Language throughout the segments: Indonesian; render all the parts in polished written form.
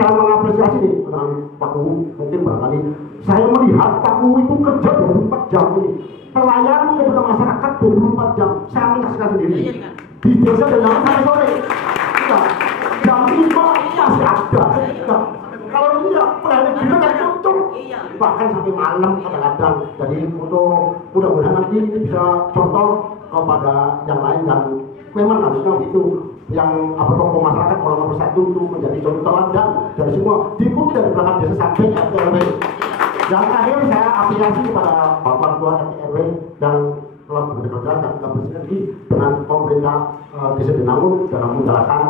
saya mengapresiasi nih tentang Pak Kuwu, mungkin barangkali saya melihat Pak Kuwu itu kerja 24 jam ini, pelayanan kepada masyarakat 24 jam. Saya menyaksikan sendiri di desa dan sampai sore. Jam 5 masih ada. Kalau ini ya pelayanan gila kan tutup, bahkan sampai malam kadang-kadang. Jadi untuk mudah-mudahan nanti ini bisa contoh kepada yang lain, dan memang harusnya itu yang tokoh masyarakat kalau nomor satu itu menjadi contoh teladan dari semua, diikuti dari perangkat desa sampai RT RW. Yang terakhir saya apresiasi kepada Bapak Ketua RT RW dan telah bekerja dan bersinergi dengan pemerintah Desa Denangun dalam menjalankan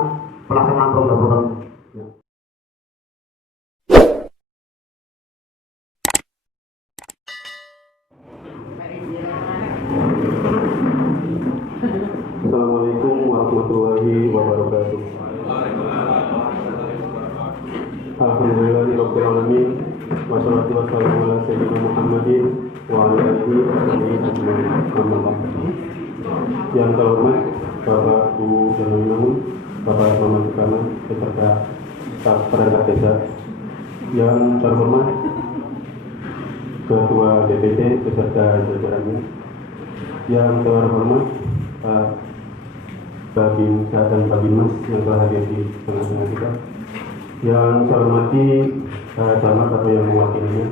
pelaksanaan program-program. Assalamualaikum warahmatullahi wabarakatuh. Alhamdulillahirabbil alamin. Wassalatu wassalamu ala sayyidina Muhammadin wa ala alihi wa sahbihi ajmain. Yang terhormat Bapak Bu Denangun, Bapak Maman Tukana beserta staf perangkat desa. Yang terhormat Ketua DPD beserta jajarannya. Yang terhormat Pak Babinsa dan Babinmas yang telah hadir di tengah-tengah kita. Yang saya hormati camat atau yang mewakilinya,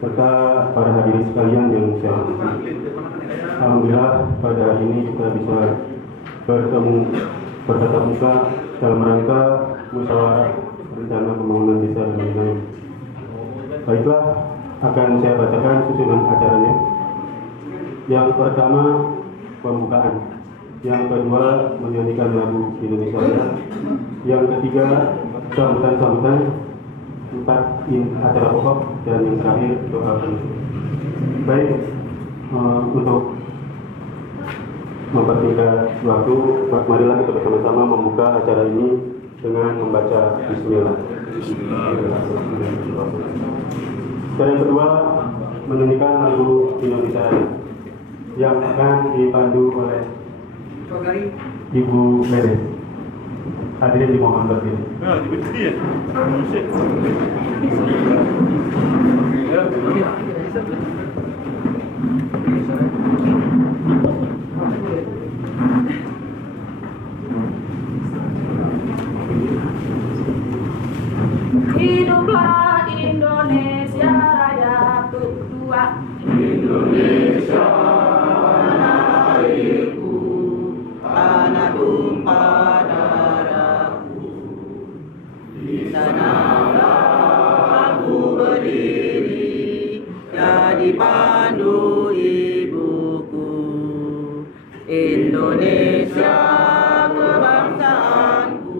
serta para hadirin sekalian yang saya hormati. Alhamdulillah pada hari ini kita bisa bertemu bertatap muka dalam rangka musyawarah rencana pembangunan desa dan lain-lain. Baiklah, akan saya bacakan susunan acaranya. Yang pertama, pembukaan. Yang kedua, menyanyikan lagu Indonesia Raya. Yang ketiga, sambutan-sambutan. Empat, acara pokok. Dan yang terakhir, doa penutup. Baik, untuk mempersingkat waktu, marilah kita bersama-sama membuka acara ini dengan membaca Bismillah. Dan yang kedua, menyanyikan lagu Indonesia Raya yang akan dipandu oleh Ibu Medes. Hadirin dimohon berdiri. Hiduplah Indonesia Raya tua. Indonesia tanah airku, tanah tumpah darahku. Di sanalah aku berdiri, jadi pandu ibuku. Indonesia kebangsaanku,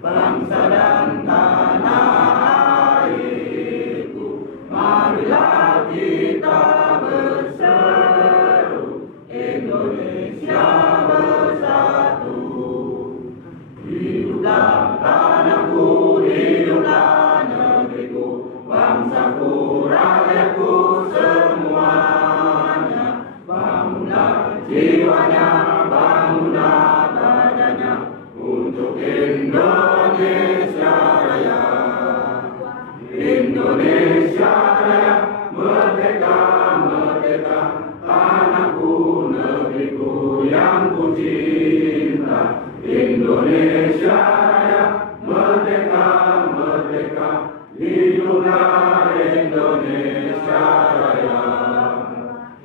bangsa dan tanah airku. Marilah kita berseru, Indonesia bersatu. Hiduplah tanahku, hiduplah negeriku, bangsaku, rakyatku semuanya. Bangunlah jiwanya, bangunlah badannya untuk Indonesia Raya. Indonesia Raya, merdeka, merdeka, tanahku, negeriku yang ku cinta. Indonesia Raya, merdeka, merdeka, hiduplah Indonesia Raya.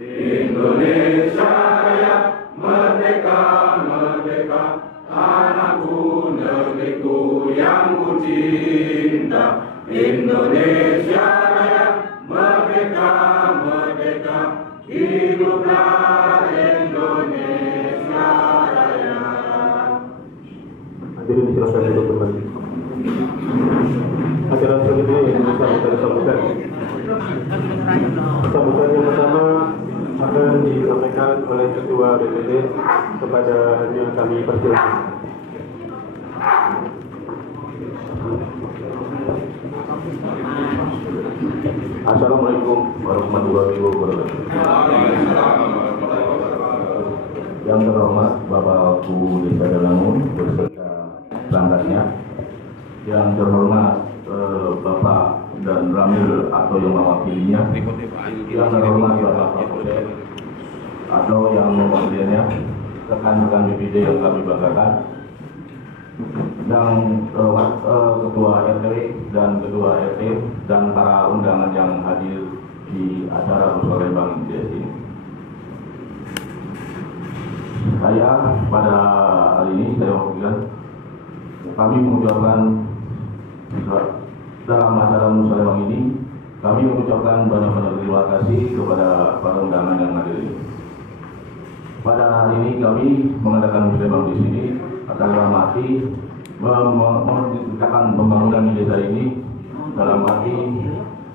Indonesia Raya, merdeka, merdeka, tanahku, negeriku yang ku cinta. Indonesia Raya, merdeka, merdeka, hiduplah Indonesia Raya. Hadirin silakan duduk kembali. Acara selanjutnya yang bisa kita sampaikan. Sambutan yang pertama akan disampaikan oleh Ketua DPD, kepadanya kami persilakan. Assalamualaikum warahmatullahi wabarakatuh. Yang terhormat Bapak Bu Desa Denangun beserta perangkatnya, yang terhormat Bapak dan Ramil atau yang mewakilinya, yang terhormat Bapak Kapolres atau yang mewakilinya, rekan-rekan BPD yang kami banggakan, yang ketua RT dan ketua RT dan para undangan yang hadir di acara musyawarah ini. Saya pada hari ini saya mewakilkan, kami mengucapkan dalam acara musyawarah ini, kami mengucapkan banyak-banyak terima kasih kepada para undangan yang hadir ini. Pada hari ini kami mengadakan musyawarah di sini dalam arti menceritakan pembangunan di desa ini, dalam arti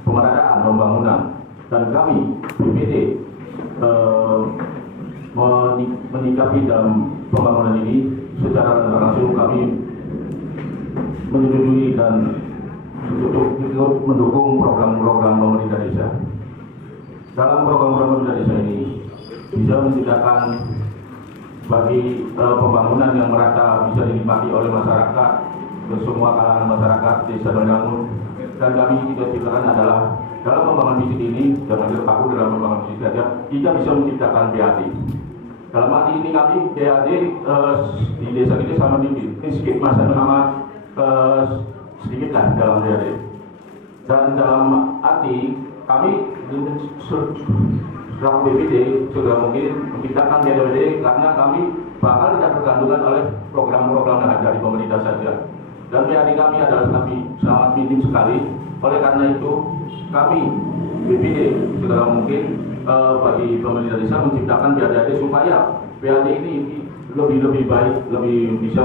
pemerataan pembangunan, dan kami BPD menyikapi dalam pembangunan ini secara langsung. Kami menyetujui dan ikut mendukung program-program pemerintah desa. Dalam program-program pemerintah desa ini bisa menciptakan bagi pembangunan yang merata, bisa dinikmati oleh masyarakat, ke semua kalangan masyarakat desa Bandangun. Dan kami kita ciptakan adalah dalam pembangunan visi ini, jangan terpaku dalam pembangunan visi saja, kita bisa menciptakan PAD. Dalam arti ini kami PAD di desa kita sama dikit, ini sedikit masa nama sedikit lah dalam PAD. Dan dalam arti kami dalam BPD sudah mungkin menciptakan PAD karena kami bakal tidak tergantungan oleh program-program dari pemerintah saja. Dan PAD kami adalah sangat minim sekali. Oleh karena itu kami BPD segera mungkin bagi pemerintah desa menciptakan PAD supaya PAD ini lebih baik, lebih bisa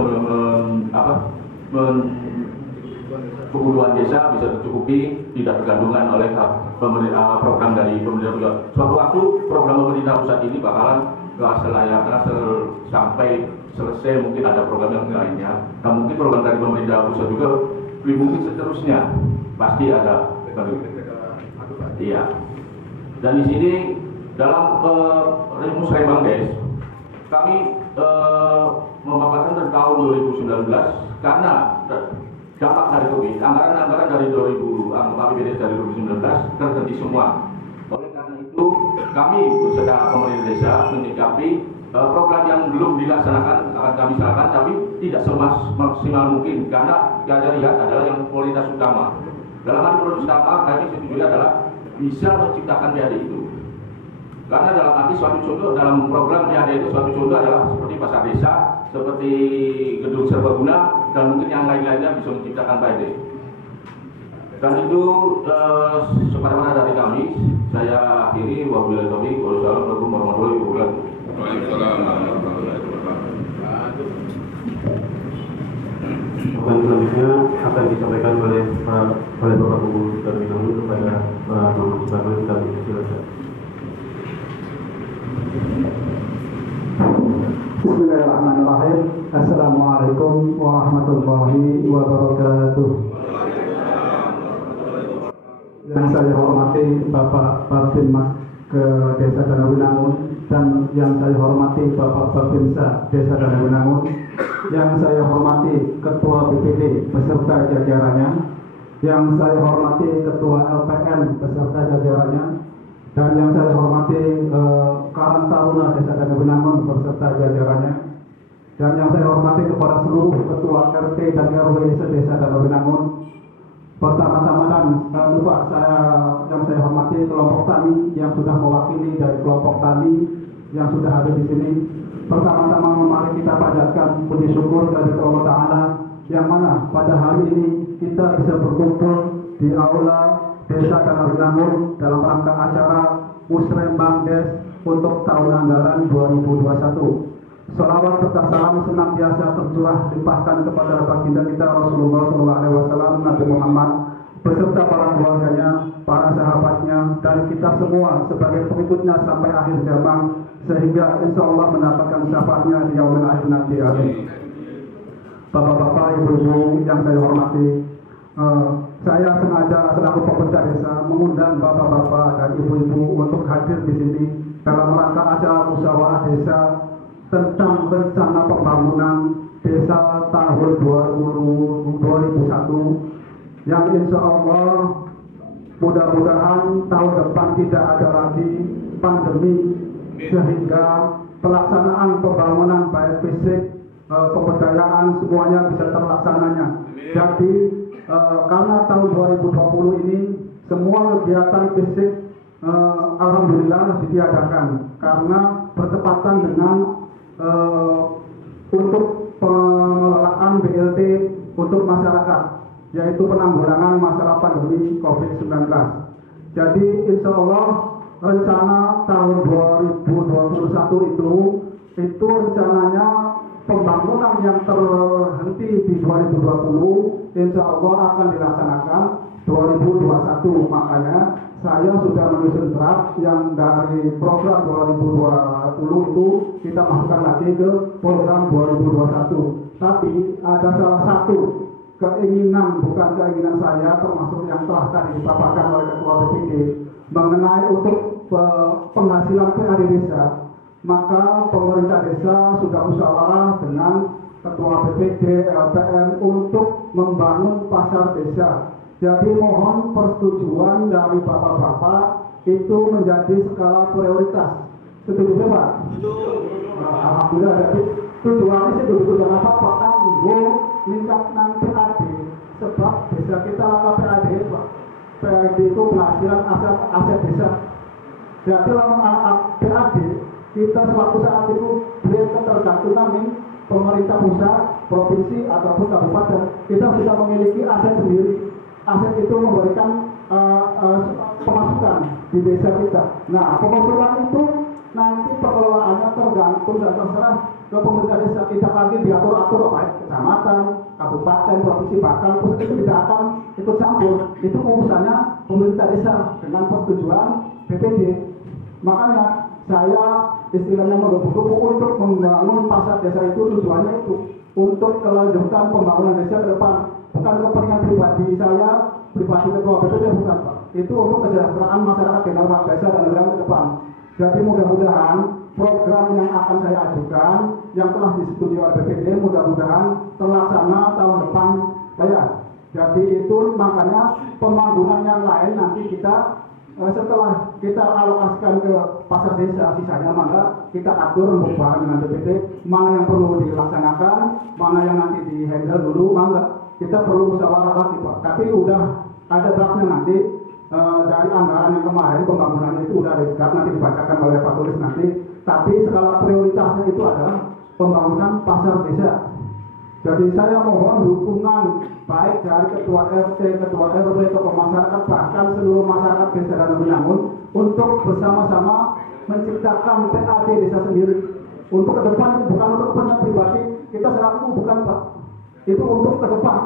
kebutuhan desa bisa tercukupi, tidak tergantungan oleh program dari pemerintah pusat. Suatu waktu program pemerintah pusat ini bakalan selayaknya sampai selesai, mungkin ada program yang lainnya. Dan mungkin program dari pemerintah pusat juga mungkin seterusnya pasti ada. Iya. Dan di sini dalam rumus Rembang Des kami memaparkan dari tahun 2019 karena dampak dari COVID, anggaran dari APBD dari 2019 terhenti semua. Oleh karena itu, kami beserta pemerintah desa menyikapi program yang belum dilaksanakan akan kami salahkan, tapi tidak semaksimal mungkin karena yang kita lihat adalah yang prioritas utama. Dalam arti prioritas utama, kami setuju adalah bisa menciptakan PAD itu. Karena dalam arti suatu contoh dalam program PAD itu, suatu contoh adalah seperti pasar desa, seperti gedung serbaguna, dan mungkin yang lain-lainnya bisa menciptakan PAD. Dan itu sepatutnya dari kami. Saya akhiri, wabillahi taufiq, wassalamualaikum warahmatullahi wabarakatuh. Waalaikumsalam warahmatullahi wabarakatuh. Dan selanjutnya akan disampaikan oleh Bapak Gubernur terlebih dahulu kepada Bapak Suparman. Kami silakan. Bismillahirrahmanirrahim. Assalamualaikum warahmatullahi wabarakatuh. Yang saya hormati Bapak Babinmas ke Desa Danawinangun, dan yang saya hormati Bapak Babinsa Desa Danawinangun, yang saya hormati Ketua BPD beserta jajarannya, yang saya hormati Ketua LPN beserta jajarannya, dan yang saya hormati Karang Taruna Desa Danawinangun beserta jajarannya, dan yang saya hormati kepada seluruh Ketua RT dan RW Desa Danawinangun. Pertama-tama dan lupa yang saya hormati kelompok tani yang sudah mewakili dari kelompok tani yang sudah ada di sini. Pertama-tama mari kita panjatkan puji syukur dari Allah Ta'ala yang mana pada hari ini kita bisa berkumpul di aula Desa Danawinangun dalam rangka acara Musrembang Des untuk tahun anggaran 2021. Salawat serta salam senantiasa tercurah limpahkan kepada baginda kita Rasulullah SAW, Nabi Muhammad beserta para keluarganya, para sahabatnya, dan kita semua sebagai pengikutnya sampai akhir zaman, sehingga insya Allah mendapatkan syafaatnya di yaumil akhir nanti. Bapak-bapak, ibu-ibu yang saya hormati, saya sengaja selaku pemerintah desa mengundang bapak-bapak dan ibu-ibu untuk hadir di sini dalam rangka acara musyawarah desa tentang rencana pembangunan Desa tahun 2001 yang insya Allah mudah-mudahan tahun depan tidak ada lagi pandemi sehingga pelaksanaan pembangunan baik fisik, pemberdayaan semuanya bisa terlaksananya. Jadi karena tahun 2020 ini semua kegiatan fisik alhamdulillah ditiadakan karena bertepatan dengan untuk pengelolaan BLT untuk masyarakat, yaitu penanggulangan masalah pandemi COVID-19. Jadi insya Allah rencana tahun 2021 itu rencananya pembangunan yang terhenti di 2020 insya Allah akan dilaksanakan 2021. Makanya saya sudah menyusun draft yang dari program 2020 itu kita masukkan lagi ke program 2021. Tapi ada salah satu keinginan, bukan keinginan saya, termasuk yang telah tadi dipaparkan oleh Ketua BPD mengenai untuk penghasilan PAD desa. Maka pemerintah desa sudah musyawarah dengan Ketua BPD, LPM untuk membangun pasar desa. Jadi mohon persetujuan dari bapak-bapak itu menjadi skala prioritas. Setuju Pak? Alhamdulillah. Jadi tujuannya sih betul-betul apa? Kanggo meningkatkan PAD. Sebab desa kita laka PAD, Pak. PAD itu penghasilan aset desa. Jadi kalau PAD kita suatu saat itu beli ketergantungan nih pemerintah pusat, provinsi ataupun kabupaten, kita sudah memiliki aset sendiri. Aset itu memberikan pemasukan di desa kita. Nah, pemasukan itu nanti pengelolaannya tergantung dan terserah ke pemerintah desa. Kita lagi diatur-atur baik kecamatan, kabupaten, provinsi, bahkan pusat itu tidak akan ikut campur. Itu urusannya pemerintah desa dengan persetujuan BPD. Makanya saya istilahnya menggebu-gebu untuk membangun pasar desa itu tujuannya itu untuk kelanjutan pembangunan desa ke depan. Bukan kepentingan pribadi saya, pribadi Ketua BPD, bukan Pak. Itu untuk kesejahteraan masyarakat general desa dan negara ke depan. Jadi mudah-mudahan program yang akan saya ajukan yang telah disetujui oleh BPD mudah-mudahan terlaksana tahun depan ya. Jadi itu makanya pembangunan yang lain nanti kita setelah kita alokasikan ke pasar desa, sisanya maka kita atur untuk bareng dengan BPD mana yang perlu dilaksanakan, mana yang nanti di-handle dulu, maka kita perlu musyawarah lagi Pak. Tapi udah ada draftnya nanti dari anggaran yang kemarin pembangunannya itu udah ada draft, nanti dibacakan oleh Pak Tulis nanti. Tapi skala prioritasnya itu adalah pembangunan pasar desa. Jadi saya mohon dukungan baik dari Ketua RT, Ketua RW, tokoh masyarakat, bahkan seluruh masyarakat desa dan Binangun untuk bersama-sama menciptakan PAD desa sendiri. Untuk ke depan, bukan untuk kepentingan pribadi, kita selaku bukan Pak. Itu untuk ke depan.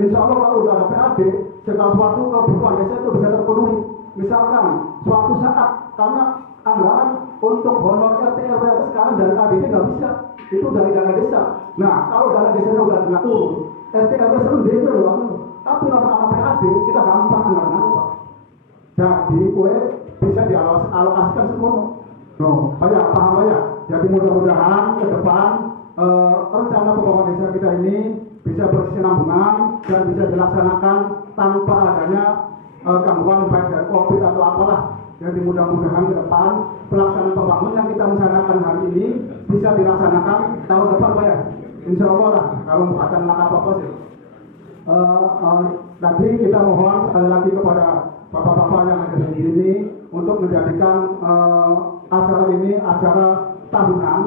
Insya Allah kalau udah ada PAD, segala suatu kebutuhan desa itu bisa terpenuhi. Misalkan suatu saat karena anggaran untuk honor RT RW sekarang dari ABD nggak bisa, itu dari dana desa. Nah kalau dana desanya udah nggak turun, RT RW sendiri loh. Tapi lama-lama PAD kita gampang anggaran Pak. Jadi kue bisa dialokasikan semua. No, banyak paham banyak. Jadi mudah-mudahan ke depan rencana pembangunan desa kita ini bisa berkesinambungan dan bisa dilaksanakan tanpa adanya gangguan baik dari COVID atau apalah. Jadi mudah-mudahan ke depan pelaksanaan pembangunan yang kita rencanakan hari ini bisa dilaksanakan tahun depan Pak ya. Insya Allah lah, kalau akan langkah apa-apa sih. Tadi kita mohon sekali lagi kepada bapak-bapak yang ada di sini untuk menjadikan acara ini acara tahunan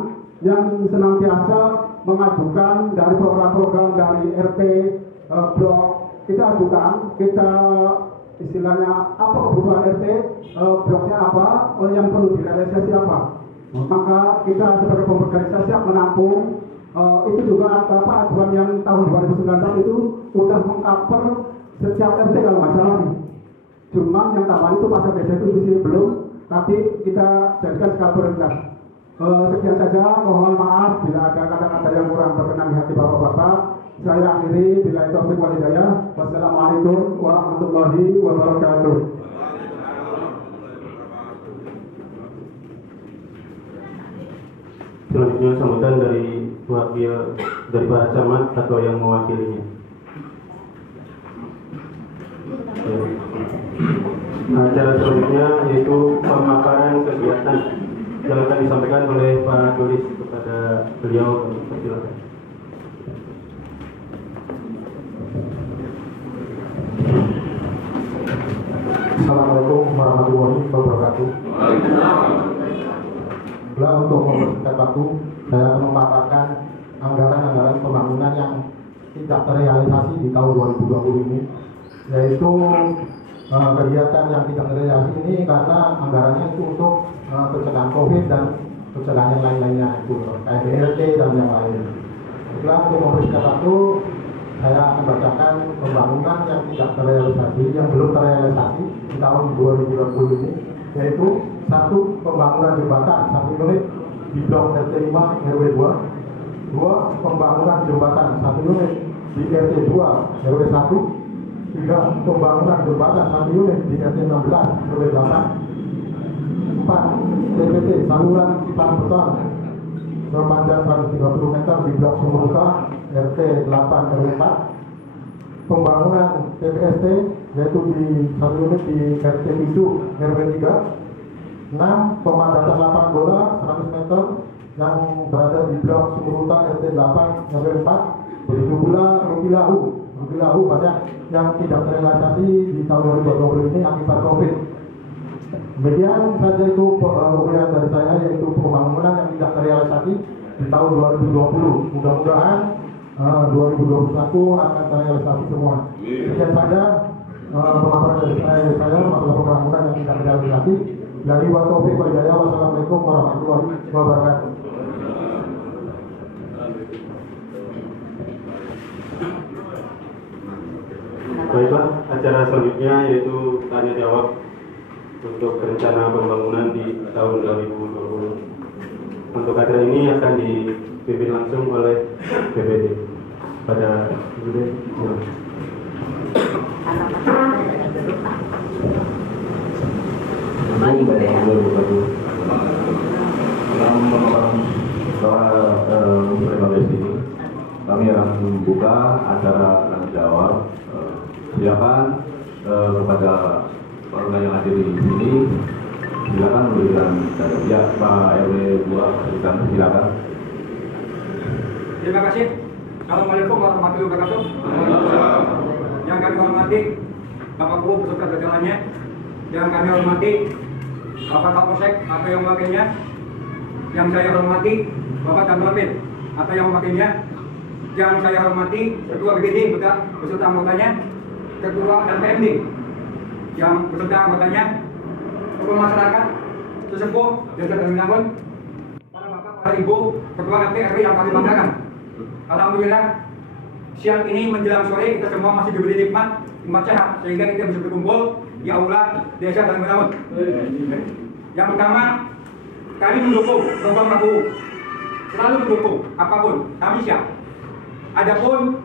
yang senantiasa mengajukan dari program-program dari RT blok kita ajukan, kita istilahnya apa kebutuhan RT, bloknya apa, yang perlu direalisasi apa. Maka kita sebagai pemerintah desa siap menampung. Itu juga apa ajuan yang tahun 2019 itu udah mengcover setiap RT kalau nggak salah sih. Cuma yang tambahan itu pasar desa itu masih belum, tapi kita jadikan skala prioritas. Sekian saja, mohon maaf bila ada kata-kata yang kurang berkenan di hati bapak-bapak. Saya akhiri bila itu taufik wal hidayah. Wassalamualaikum warahmatullahi wabarakatuh. Selanjutnya sambutan dari wakil dari para camat atau yang mewakilinya. Ya. Acara selanjutnya yaitu pemaparan kegiatan yang akan disampaikan oleh Pak Doris kepada beliau. Silakan. Assalamualaikum warahmatullahi wabarakatuh. Nah, untuk mempersingkat waktu, saya akan memaparkan anggaran-anggaran pembangunan yang tidak terrealisasi di tahun 2020 ini, yaitu kegiatan yang tidak terrealisasi ini karena anggarannya itu untuk pencegahan COVID dan pencegahan yang lain-lainnya, itu kayak BLT dan yang lain. Setelah untuk mempersingkat waktu, saya akan bacakan pembangunan yang tidak terrealisasi, yang belum terrealisasi di tahun 2020 ini, yaitu satu, pembangunan jembatan 1 unit di blok RT 5 RW 2. 2, pembangunan jembatan 1 unit di RT 2 RW 1. 3, pembangunan jembatan 1 unit di RT 16 RW 8. 4, TPT saluran pipa beton sepanjang 130 meter di blok Sumurta RT 8 RW 4. Pembangunan TPST yaitu di 1 unit di RT 7 RW 3. 6, pemadatan lapangan bola 100 meter yang berada di blok Sumurta RT 8 RW 4. Begitu pula Rupilahu banyak yang tidak terrealisasi di tahun 2020 ini akibat COVID. Demikian saja itu uraian dari saya, yaitu pembangunan yang tidak terrealisasi di tahun 2020. Mudah-mudahan 2021 akan terrealisasi semua. Sekian saja pemaparan dari saya masalah pembangunan yang tidak terrealisasi. Dari Taufiq wal Hidayah. Wassalamualaikum warahmatullahi wabarakatuh. Baiklah, acara selanjutnya yaitu tanya jawab untuk rencana pembangunan di tahun 2020. Untuk acara ini akan dipimpin langsung oleh BPD. Pada BPD, kami akan membuka acara tanya jawab. Silakan kepada warga yang hadir di sini, silakan memberikan ya Pak RW 2 silakan. Terima kasih. Assalamualaikum warahmatullahi wabarakatuh. Yang kami hormati Bapak Gubernur beserta jajarannya, yang kami hormati Bapak Kapolsek atau yang wakilnya, yang saya hormati Bapak Danramil atau yang wakilnya, yang saya hormati Ketua BPD beserta anggotanya, Ketua LPMD yang beserta anggotanya, tokoh masyarakat, sesepuh, desa dan Binangun, para bapak, para ibu, Ketua RT RW yang kami banggakan. Alhamdulillah, siang ini menjelang sore kita semua masih diberi nikmat sehat sehingga kita bisa berkumpul di aula desa dan Binangun. Yang pertama, kami mendukung program KPU, selalu mendukung apapun, kami siap. Adapun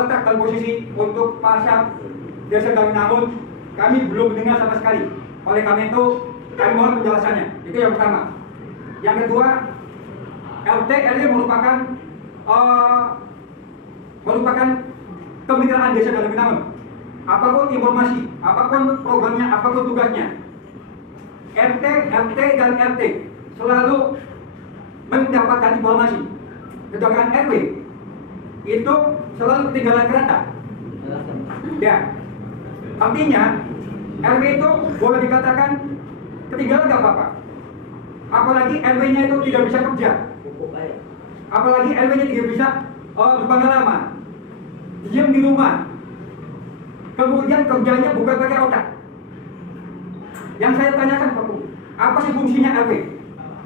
letak dan posisi untuk pasar desa dan Binangun, kami belum mendengar sama sekali. Oleh karena itu, kami mohon penjelasannya. Itu yang pertama. Yang kedua, RT RW merupakan kemitraan desa dan Binangun. Apapun informasi, apapun programnya, apapun tugasnya, RT dan RT selalu mendapatkan informasi. Sedangkan RW itu selalu ketinggalan kereta. Ya, artinya RW itu boleh dikatakan ketinggalan nggak apa-apa. Apalagi RW-nya itu tidak bisa kerja. Apalagi RW-nya tidak bisa berpengalaman. Diam di rumah. Kemudian kerjanya bukan pakai otak. Yang saya tanyakan Pak, apa sih fungsinya RW?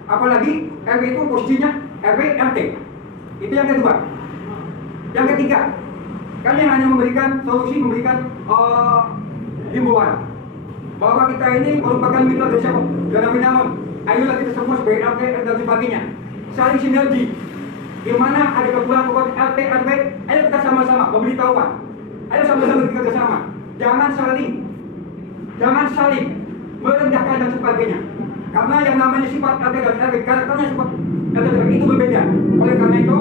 Apalagi RW itu posisinya RW RT. Itu yang kedua. Yang ketiga, kami hanya memberikan solusi, memberikan himbauan bahwa kita ini merupakan mitra desa dan Binangun. Ayolah kita semua sebagai RT dan sebagainya saling sinergi. Di mana ada kekurangan RT RW, ayo kita sama-sama memberitahuan. Ayo sama-sama bekerja sama. Jangan saling merendahkan dan sebagainya. Karena yang namanya sifat RT dan RW karakternya itu berbeda. Oleh karena itu,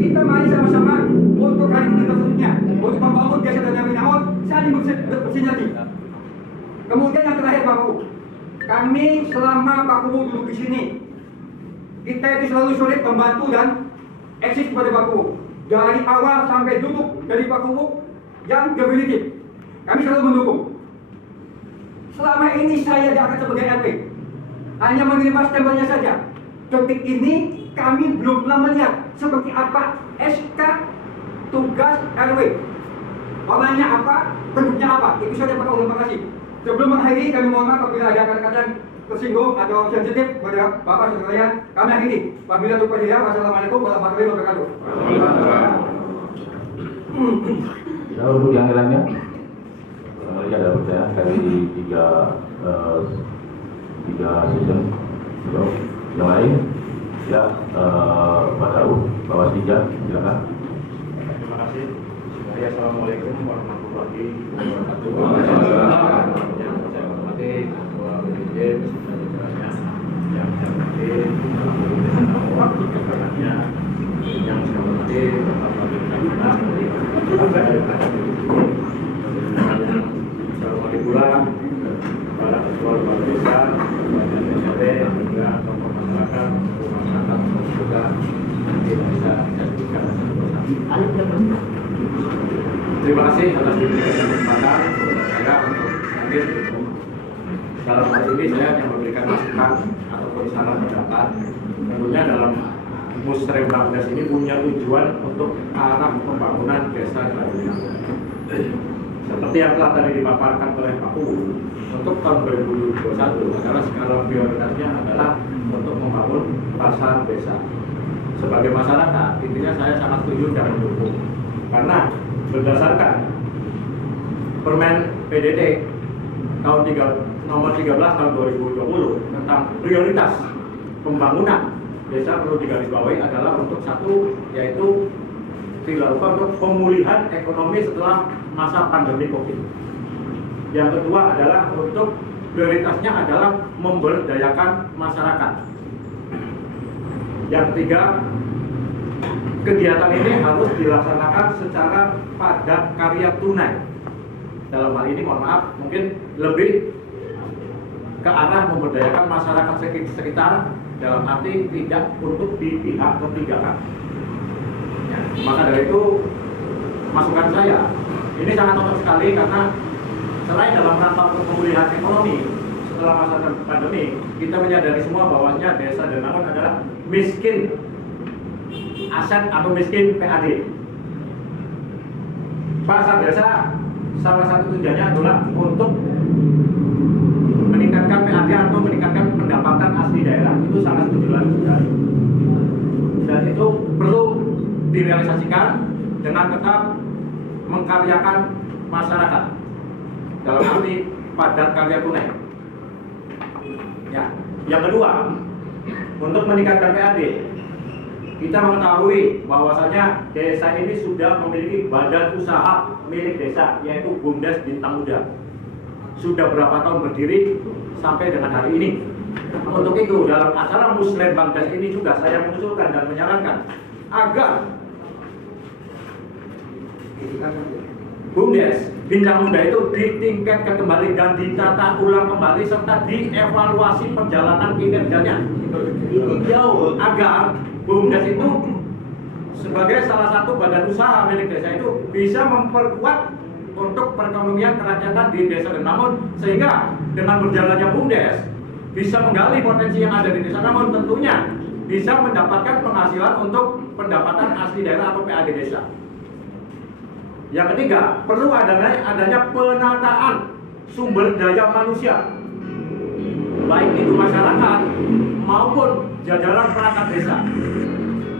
kita mari sama-sama untuk hari ini khususnya untuk membangun Desa Dana Winangun saling bersinergi. Kemudian yang terakhir Pak Bu, kami selama Pak Bu duduk di sini, kita itu selalu sulit membantu dan eksis kepada Pak Bu. Dari awal sampai duduk dari Pak Bu yang definitif, kami selalu mendukung. Selama ini saya diangkat sebagai RP, hanya menerima stempelnya saja. Detik ini kami belum pernah melihat seperti apa SK tugas RW. Warnanya apa, bentuknya apa. Itu saja Pak. Terima kasih. Sebelum mengakhiri, kami mohon maaf apabila ada kata-kata tersinggung atau sensitif pada Bapak sekalian. Kami akhiri. Wabillahi taufiq hidayah. Wassalamualaikum warahmatullahi wabarakatuh. Ya, untuk yang lainnya, ya ada percaya dari tiga season. Yang lain, ya Pak Daud, Pak Wasija, silakan. Terima kasih. Assalamualaikum warahmatullahi wabarakatuh. Yang saya hormati Ketua BPJ beserta jajarannya, yang saya hormati jajarannya, yang saya hormati Bapak Babin Kapolres dari saya hormati pula para ketua lembaga desa, badan DPD, juga tokoh masyarakat juga bisa dijadikan terima kasih atas diberikan kesempatan kepada saya untuk hadir. Dalam hal ini saya yang memberikan masukan ataupun saran pendapat. Tentunya dalam Musrembangdes ini punya tujuan untuk arah pembangunan desa dan seperti yang telah tadi dipaparkan oleh Pak U, untuk tahun 2021 adalah skala prioritasnya adalah untuk membangun pasar desa. Sebagai masyarakat, intinya saya sangat setuju dan mendukung. Karena berdasarkan Permen PDT nomor 13 tahun 2020 tentang prioritas pembangunan desa perlu digarisbawahi adalah untuk satu, yaitu tidak lupa untuk pemulihan ekonomi setelah masa pandemi COVID. Yang kedua adalah untuk prioritasnya adalah memberdayakan masyarakat. Yang ketiga, kegiatan ini harus dilaksanakan secara padat karya tunai. Dalam hal ini mohon maaf, mungkin lebih ke arah memberdayakan masyarakat sekitar, dalam arti tidak untuk di pihak ketiga. Ya, maka dari itu masukan saya ini sangat cocok sekali karena selain dalam rangka untuk pemulihan ekonomi setelah masa pandemi, kita menyadari semua bahwasanya desa Denangun adalah miskin aset atau miskin PAD. Pasar desa salah satu tujuannya adalah untuk meningkatkan PAD atau meningkatkan pendapatan asli daerah. Itu sangat tujuan sekali. Dan itu perlu direalisasikan dengan tetap mengkaryakan masyarakat dalam arti padat karya tunai. Ya, yang kedua, untuk meningkatkan PAD, kita mengetahui bahwasanya desa ini sudah memiliki badan usaha milik desa, yaitu BUMDes Bintang Muda. Sudah berapa tahun berdiri sampai dengan hari ini. Untuk itu, dalam acara Musrembangdes ini juga saya mengusulkan dan menyarankan agar BUMDes Bintang Muda itu ditingkatkan kembali dan ditata ulang kembali serta dievaluasi perjalanan kinerjanya. Ini jauh agar BUMDes itu sebagai salah satu badan usaha milik desa itu bisa memperkuat untuk perekonomian kerakyatan di desa Denangun, sehingga dengan berjalannya BUMDes bisa menggali potensi yang ada di desa, namun tentunya bisa mendapatkan penghasilan untuk pendapatan asli daerah atau PAD desa. Yang ketiga, perlu adanya penataan sumber daya manusia, baik itu masyarakat maupun jajaran perangkat desa.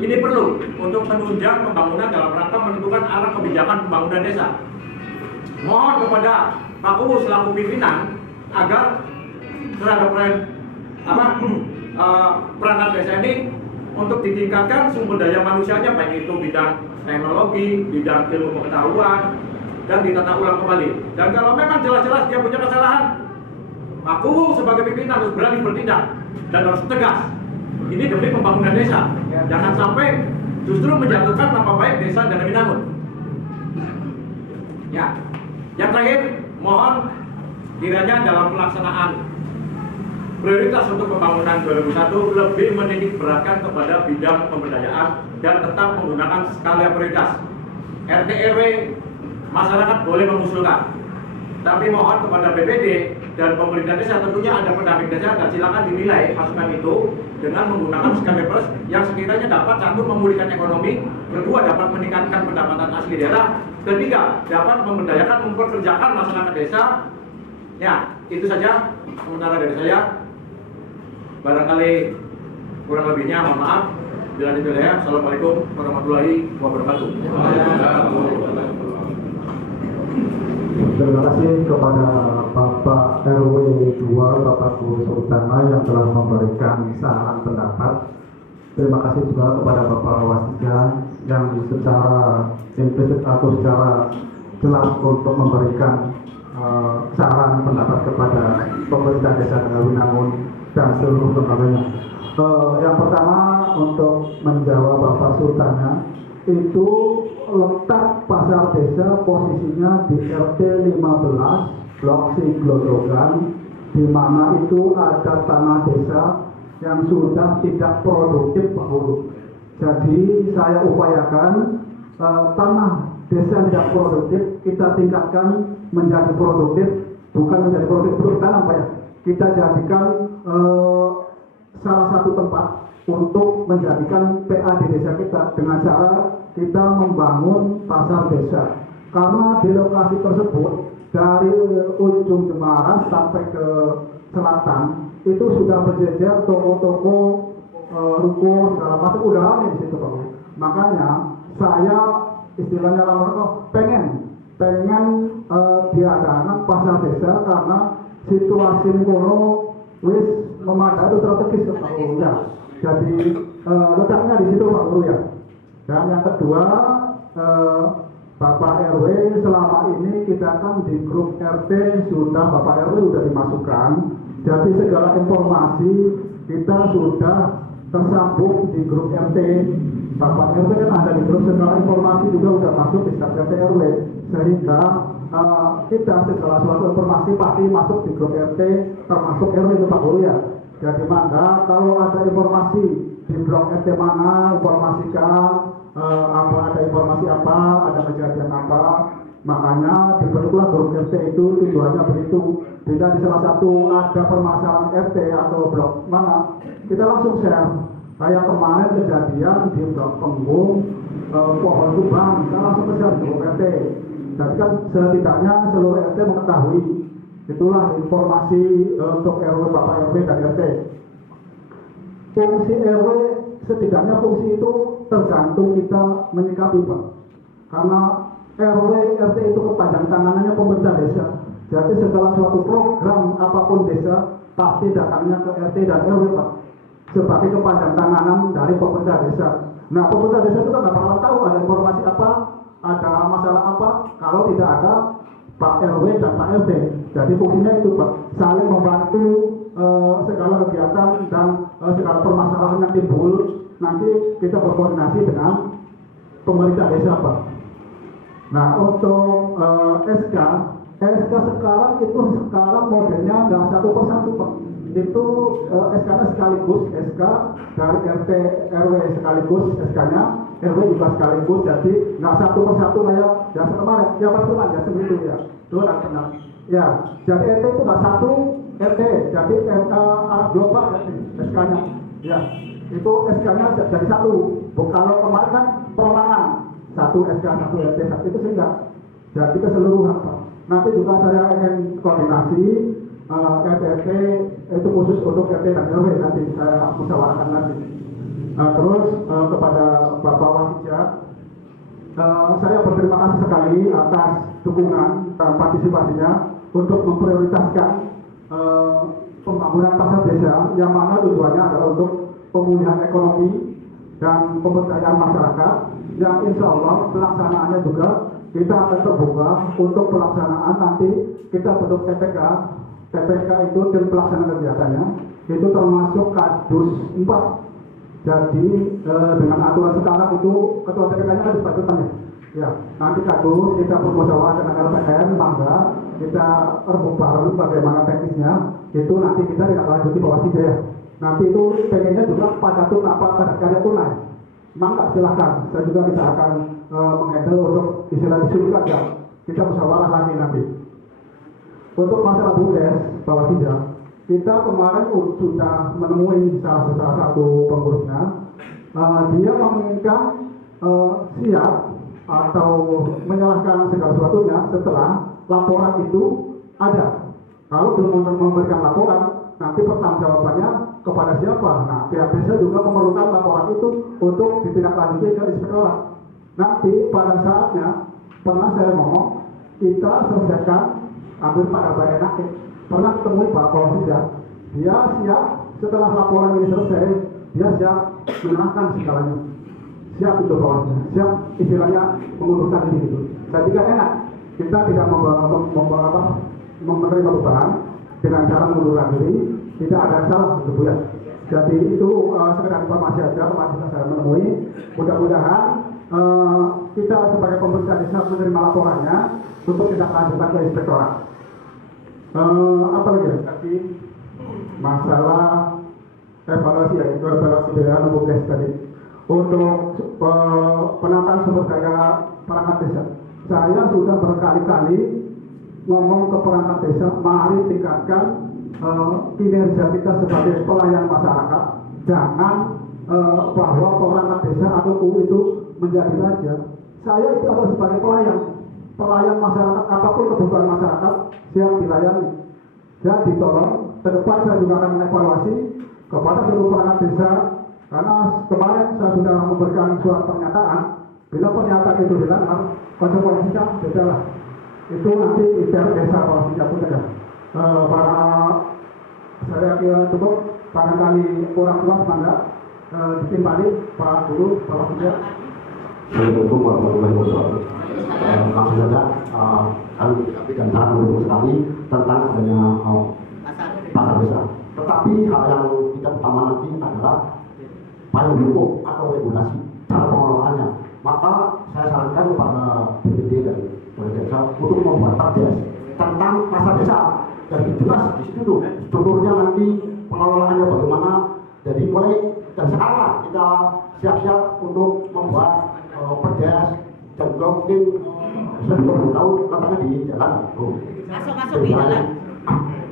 Ini perlu untuk menunjang pembangunan dalam rangka menentukan arah kebijakan pembangunan desa. Mohon kepada Pak Kubu selaku pimpinan agar terhadap perangkat desa ini untuk ditingkatkan sumber daya manusianya, baik itu bidang teknologi, bidang ilmu pengetahuan, dan ditata ulang kembali. Dan kalau memang jelas-jelas dia punya kesalahan, Pak Kubu sebagai pimpinan harus berani bertindak dan harus tegas. Ini demi pembangunan desa. Jangan sampai justru menjatuhkan nama baik desa Danawinangun. Ya, yang terakhir, mohon kiranya dalam pelaksanaan prioritas untuk pembangunan 2001 lebih menitik beratkan kepada bidang pemberdayaan dan tetap menggunakan skala prioritas. RT RW masyarakat boleh mengusulkan, tapi mohon kepada BPD dan pemerintah desa tentunya ada pendamping desa dan silakan dinilai masukan itu dengan menggunakan skala prioritas yang sekiranya dapat satu memulihkan ekonomi, kedua dapat meningkatkan pendapatan asli daerah, ketiga dapat memberdayakan mempekerjakan masyarakat desa. Ya, itu saja sementara dari saya. Barangkali kurang lebihnya mohon maaf. Bila dipilih, assalamualaikum warahmatullahi wabarakatuh. Terima kasih kepada Bapak RW 2 Bapak Guru Sultana yang telah memberikan saran pendapat. Terima kasih juga kepada Bapak Wasija yang secara implisit atau secara jelas untuk memberikan saran pendapat kepada pemerintah desa Danawinangun dan seluruh lembaganya. Yang pertama untuk menjawab Bapak Sultana, itu letak pasar desa posisinya di RT 15 Blok C Glodogan, di mana itu ada tanah desa yang sudah tidak produktif Pak Guru. Jadi saya upayakan tanah desa yang tidak produktif kita tingkatkan menjadi produktif, bukan menjadi produktif bertanam Pak ya. Kita jadikan salah satu tempat untuk menjadikan PA di desa kita dengan cara kita membangun pasar desa. Karena di lokasi tersebut dari ujung Jemaras sampai ke selatan itu sudah berjejer toko-toko, ruko segala macam udah ramai di situ Pak. Makanya saya istilahnya pengen diadakan pasar desa karena situasi kono wis memadai itu strategis Pak Guru ya. Jadi letaknya di situ Pak Guru ya. Dan yang kedua, Bapak RW selama ini kita kan di grup RT sudah Bapak RW sudah dimasukkan. Jadi segala informasi kita sudah tersambung di grup RT. Bapak RW kan ada di grup, segala informasi juga sudah masuk di RT RW. Sehingga kita segala suatu informasi pasti masuk di grup RT termasuk RW itu Pak Guru ya. Jadi mangga kalau ada informasi di blok RT mana informasikan ada informasi apa, ada kejadian apa, makanya dibentuklah grup RT itu tujuannya begitu. Bila di salah satu ada permasalahan RT atau blok mana, kita langsung share. Kayak kemarin kejadian di blok Penggung pohon tumbang, kita langsung share di grup RT. Jadi kan setidaknya seluruh RT mengetahui. Itulah informasi untuk RW, Bapak RW dan RT. Fungsi RW, setidaknya fungsi itu tergantung kita menyikapi Pak. Karena RW, RT itu kepanjang tangannya pemerintah desa. Jadi segala suatu program apapun desa pasti datangnya ke RT dan RW Pak. Sebagai kepanjang tanganan dari pemerintah desa. Nah pemerintah desa itu kan nggak bakalan tahu ada informasi apa, ada masalah apa, kalau tidak ada Pak RW dan Pak RT. Jadi fungsinya itu Pak, saling membantu segala kegiatan dan segala permasalahan yang timbul. Nanti kita berkoordinasi dengan pemerintah desa Pak. Nah untuk SK sekarang itu modelnya nggak satu persatu Pak. Itu SK-nya sekaligus, SK dari RT RW sekaligus SK-nya, RW juga sekaligus, jadi nggak satu persatu kayak yang kemarin, ya pas kemarin ya seperti itu ya. Itu artinya, ya, jadi RT itu nggak satu RT, jadi Arab global SK-nya, ya, itu SK-nya jadi satu. Kalau kemarin kan perorangan, satu SK, satu RT, satu itu sehingga jadi keseluruhan Pak. Nanti juga saya ingin koordinasi RT itu khusus untuk RT dan RW nanti saya musyawarahkan nanti. Terus kepada Bapak Wasija, saya berterima kasih sekali atas dukungan dan partisipasinya untuk memprioritaskan pembangunan pasar desa yang mana tujuannya adalah untuk pemulihan ekonomi dan pemberdayaan masyarakat yang insya Allah pelaksanaannya juga kita akan terbuka untuk pelaksanaan nanti kita bentuk TPK itu tim pelaksana kegiatannya itu termasuk kadus 4 Jadi dengan aturan sekarang itu ketua TPK-nya kan disebutkan ya. Nanti kadus kita bermusyawarah dengan LPM, maka kita rebut bareng bagaimana teknisnya. Itu nanti kita tidak lanjuti bawah saja ya. Nanti itu pengennya juga pada karya tunai. Maka silahkan, saya juga bisa akan menghandle untuk istilah disuruhkan ya. Kita musyawarah lagi nanti. Untuk masalah BUMDes bawah saja, kita kemarin sudah menemui salah satu pengurusnya. Dia menginginkan siap atau menyalahkan segala sesuatunya setelah laporan itu ada. Kalau belum memberikan laporan, nanti pertanggungjawabannya kepada siapa? Nah, pihak desa juga memerlukan laporan itu untuk ditindaklanjuti ke inspektorat. Nanti pada saatnya pernah saya ngomong, kita selesaikan ambil pada badan nakit. Pernah temui Pak Polsida, dia siap setelah laporan ini selesai, dia siap menyerahkan segalanya. Siap itu bawahnya, siap istilahnya mengundurkan diri gitu. Saya juga enak, kita tidak menerima beban dengan cara mengundurkan diri, tidak ada salah gitu ya. Jadi itu sekedar informasi aja, kemarin saya menemui. Mudah-mudahan kita sebagai pemerintah desa menerima laporannya untuk tidak lanjutkan ke inspektorat. Apa lagi ya? Tadi masalah evaluasi ya, itu evaluasi BUMDes BUMDes tadi. Untuk penataan sumber daya perangkat desa, saya sudah berkali-kali ngomong ke perangkat desa, mari tingkatkan kinerja kita sebagai pelayan masyarakat. Jangan bahwa perangkat desa atau UU itu menjadi raja. Saya itu adalah sebagai pelayan masyarakat, apapun kebutuhan masyarakat siap dilayani. Jadi tolong ke depan saya juga akan mengevaluasi kepada seluruh perangkat desa, karena kemarin saya sudah memberikan surat pernyataan. Bila pernyataan itu dilanggar, konsekuensinya beda lah. Itu nanti istilah desa kalau tidak pun ada. Para saya kira cukup, barangkali kurang puas mangga ditimbali Pak Guru, Bapak Tidak. Assalamualaikum warahmatullahi wabarakatuh. Langsung saja, kami dan sangat mendukung sekali tentang adanya pasar desa. Tetapi hal yang tidak utama nanti adalah payung hukum atau regulasi cara pengelolaannya. Maka saya sarankan kepada BPD dan desa untuk membuat perdes tentang pasar desa. Dan jelas di situ tuh strukturnya nanti pengelolaannya bagaimana. Jadi mulai dan sekarang kita siap-siap untuk membuat perdes dan juga mungkin saya juga belum tahu katanya di jalan masuk di jalan.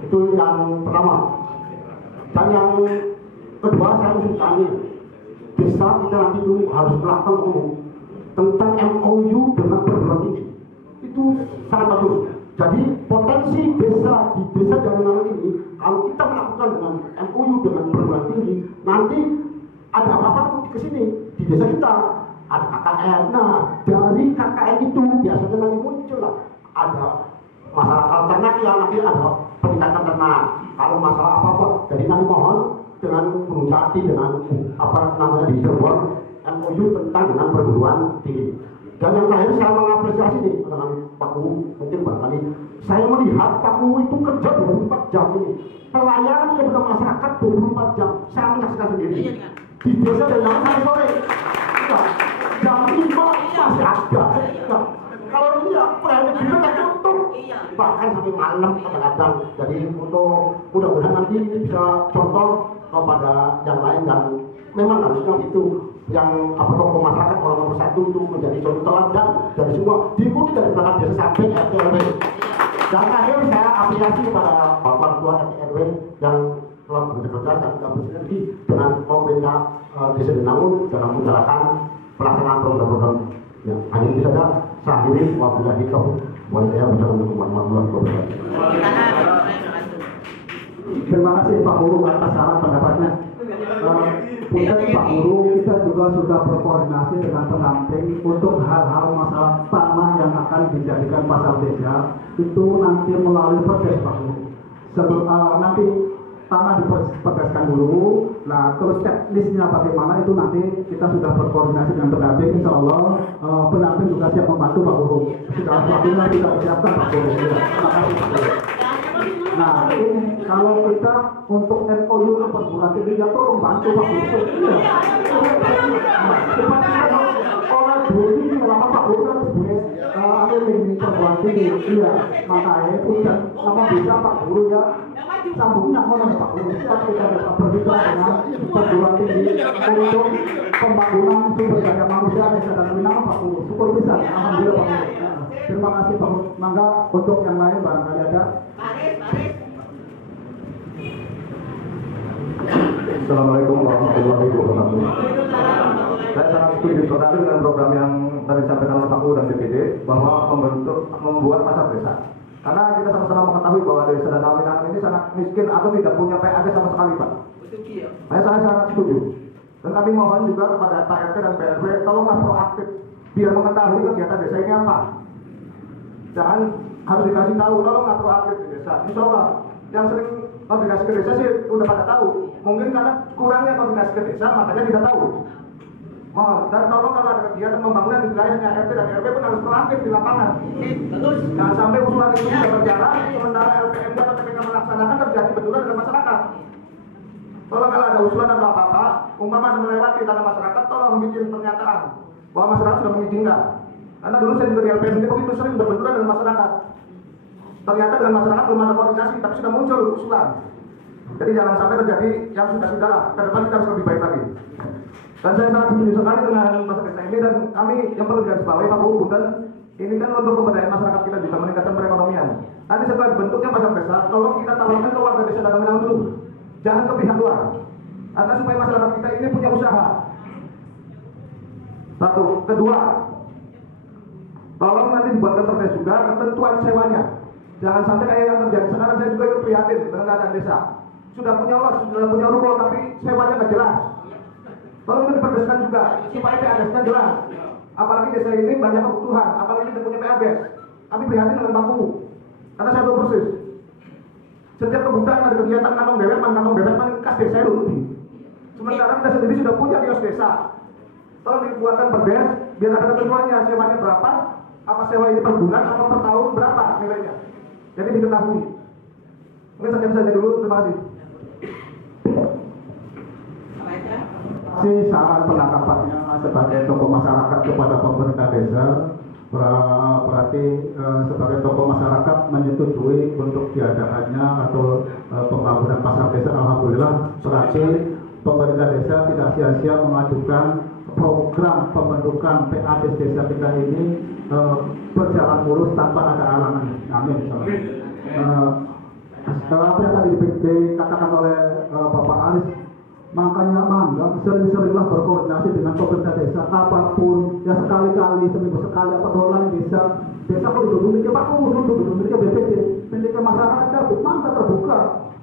Itu yang pertama. Dan yang kedua saya usulkan desa kita nanti itu harus melakukan tentang MOU dengan perguruan tinggi. Itu sangat bagus. Jadi potensi desa di desa Jalanangan ini kalau kita melakukan dengan MOU dengan perguruan tinggi, nanti ada apa-apa ke sini di desa kita. Ada KKN. Nah, dari KKN itu biasanya nanti muncul lah ada masalah ternak ya, nanti ada peningkatan ternak. Kalau masalah apa-apa, jadi nanti mohon dengan Gunung Jati, dengan apa namanya di Cirebon, MOU tentang dengan perguruan tinggi. Dan yang terakhir saya mengapresiasi nih dengan Pak Guru, mungkin barangkali saya melihat Pak Guru itu kerja 24 jam ini, pelayanan kepada masyarakat 24 jam. Saya menyaksikan sendiri di desa Jalanangan sore. Jam 5 masih ada. Kalau ini ya pelayanan kita nggak tutup, bahkan sampai malam kadang-kadang. Jadi untuk mudah-mudahan nanti ini bisa contoh kepada yang lain, dan memang harusnya itu yang tokoh masyarakat orang nomor satu itu menjadi contoh teladan dari semua, diikuti dari perangkat desa sampai RT RW. Dan akhir saya apresiasi kepada Bapak Ketua RT RW yang telah bekerja dan juga bersinergi dengan pemerintah desa Jalanangan dalam menjalankan pelaksanaan program-program. Ya, hanya itu saja. Saya akhiri, wabillahi taufiq wal hidayah. Wassalamualaikum warahmatullahi wabarakatuh. Terima kasih Pak Guru atas saran pendapatnya. Mungkin Pak Guru, kita juga sudah berkoordinasi dengan pendamping untuk hal-hal masalah tanah yang akan dijadikan pasar desa itu nanti melalui perdes Pak Guru. Sebelum nanti tanah diperdeskan dulu, nah terus teknisnya bagaimana itu nanti kita sudah berkoordinasi dengan pendamping. Insya Allah pendamping juga siap membantu Pak Guru. Segala sesuatunya kita siapkan Pak Guru. Terima kasih Pak Guru. Nah ini kalau kita untuk MOU perguruan tinggi ya tolong bantu Pak Guru. Iya. Orang dulu lama Pak Guru kan ada ini perguruan tinggi. Iya. Makanya udah lama bisa Pak Guru ya sambungnya mana Pak Guru. Siap kita dapat berbicara dengan perguruan tinggi untuk pembangunan sumber daya manusia Desa Danawinangun Pak Guru. Syukur bisa. Alhamdulillah Pak Guru. Terima kasih Pak Guru. Mangga untuk yang lain barangkali ada. Assalamualaikum warahmatullahi wabarakatuh. Saya sangat setuju sekali dengan program yang tadi disampaikan oleh Pak U dan DPD bahwa membuat pasar desa. Karena kita sama-sama mengetahui bahwa Desa Danawinangun ini sangat miskin atau tidak punya PAD sama sekali, Pak. Saya sangat setuju. Dan kami mohon juga kepada Pak RT dan PRW tolonglah proaktif biar mengetahui kegiatan desa ini apa. Jangan harus dikasih tahu, tolonglah proaktif di desa. Insya Allah yang sering koordinasi ke desa sih udah pada tahu. Mungkin karena kurangnya koordinasi ke desa makanya tidak tahu. Dan tolong kalau ada kegiatan pembangunan di wilayahnya RT dan RW pun harus proaktif di lapangan. Jangan sampai usulan itu tidak berjalan sementara LPM atau PPK melaksanakan terjadi benturan dengan masyarakat. Tolong kalau ada usulan atau apa-apa, umpama melewati tanah masyarakat, tolong bikin pernyataan bahwa masyarakat sudah mengizinkan. Karena dulu saya juga di LPM ini begitu sering berbenturan dengan masyarakat. Ternyata dengan masyarakat belum ada koordinasi, tapi sudah muncul usulan. Jadi jangan sampai terjadi yang sudah-sudah lah. Ke depan kita harus lebih baik lagi. Dan saya sangat setuju sekali dengan pasar desa ini dan kami yang perlu digarisbawahi Pak Bu, dan ini kan untuk pemberdayaan masyarakat kita juga meningkatkan perekonomian. Tadi setelah bentuknya pasar desa, tolong kita tawarkan ke warga Desa Danawinangun dulu. Jangan ke pihak luar. Karena supaya masyarakat kita ini punya usaha. Satu. Kedua, tolong nanti dibuatkan perdes juga ketentuan sewanya. Jangan sampai kayak yang terjadi sekarang. Saya juga ikut prihatin dengan keadaan desa. Sudah punya los, sudah punya ruko, tapi sewanya nggak jelas. Tolong itu diperdeskan juga supaya PAD-nya jelas. Apalagi desa ini banyak kebutuhan, apalagi kita punya PAD. Kami prihatin dengan Pak Bu. Karena saya tahu persis. Setiap kebutuhan ada kegiatan kantong bebek, kas desa itu rugi. Sementara kita sendiri sudah punya kios desa. Tolong dibuatkan perdes, biar ada ketentuannya, sewanya berapa, apa sewa ini per bulan, apa per tahun, berapa nilainya. Jadi diketahui. Mungkin sekian saja dulu, terima kasih. Saran penangkapannya sebagai tokoh masyarakat kepada pemerintah desa, berarti sebagai tokoh masyarakat menyetujui untuk diadakannya atau pembangunan pasar desa. Alhamdulillah, berarti pemerintah desa tidak sia-sia mengajukan program pembentukan PAD desa kita ini berjalan mulus tanpa ada halangan. Amin. Apa yang tadi dikatakan oleh Bapak Aris, makanya sering-seringlah berkoordinasi dengan pemerintah desa apapun ya, sekali-kali seminggu sekali apa dolar desa kok duduk miliknya Pak duduk miliknya BPD miliknya masyarakat kabut mangga terbuka